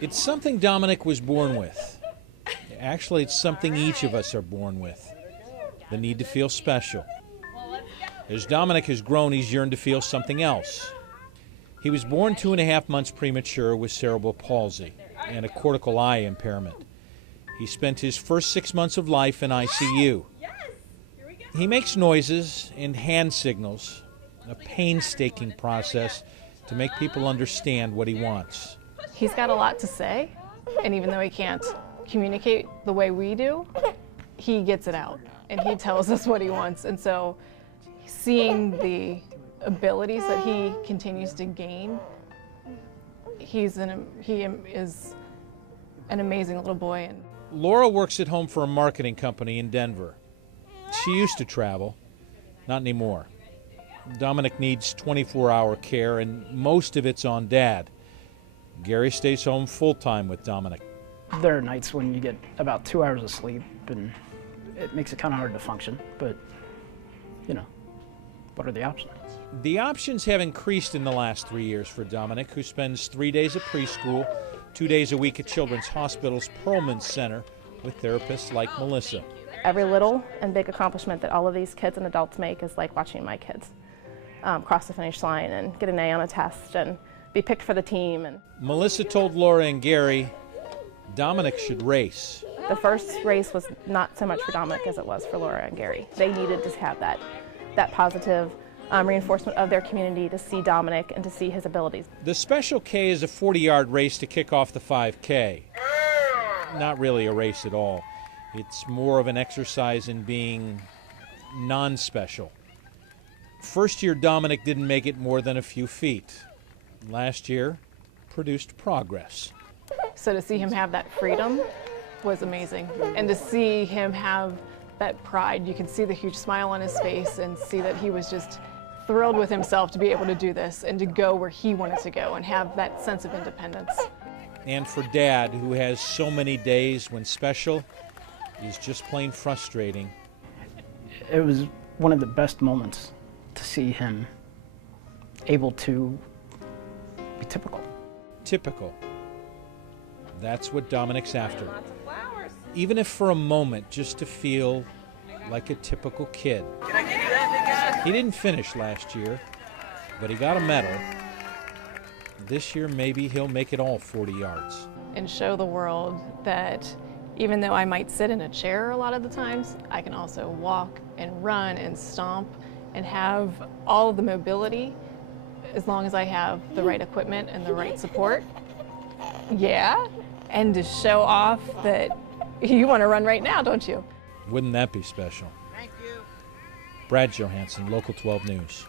It's something Dominic was born with. Actually, it's something each of us are born with. The need to feel special. As Dominic has grown, he's yearned to feel something else. He was born 2.5 months premature with cerebral palsy and a cortical eye impairment. He spent his first 6 months of life in ICU. He makes noises and hand signals, a painstaking process to make people understand what he wants. He's got a lot to say, and even though he can't communicate the way we do, he gets it out, and he tells us what he wants. And so seeing the abilities that he continues to gain, he is an amazing little boy. And Laura works at home for a marketing company in Denver. She used to travel, not anymore. Dominic needs 24-hour care, and most of it's on Dad. Gary stays home full-time with Dominic. There are nights when you get about 2 hours of sleep, and it makes it kind of hard to function, but, you know, what are the options? The options have increased in the last 3 years for Dominic, who spends 3 days at preschool, 2 days a week at Children's Hospital's Perlman Center with therapists like Melissa. Every little and big accomplishment that all of these kids and adults make is like watching my kids cross the finish line and get an A on a test and be picked for the team. And Melissa told Laura and Gary Dominic should race. the first race was not so much for Dominic as it was for Laura and Gary. They needed to have that positive reinforcement of their community to see Dominic and to see his abilities. The Special K is a 40-yard race to kick off the 5K. Not really a race at all. It's more of an exercise in being non-special. First year, Dominic didn't make it more than a few feet. Last year, produced progress. so to see him have that freedom was amazing. And to see him have that pride, you can see the huge smile on his face and see that he was just thrilled with himself to be able to do this and to go where he wanted to go and have that sense of independence. And for Dad, who has so many days when special is just plain frustrating. It was one of the best moments to see him able to be typical. Typical. That's what Dominic's after. Even if for a moment, just to feel like a typical kid. He didn't finish last year, but he got a medal. This year, maybe he'll make it all 40 yards. And show the world that even though I might sit in a chair a lot of the times, I can also walk and run and stomp and have all of the mobility as long as I have the right equipment and the right support. Yeah, and to show off that you want to run right now, don't you? Wouldn't that be special? Thank you. Brad Johansson, Local 12 News.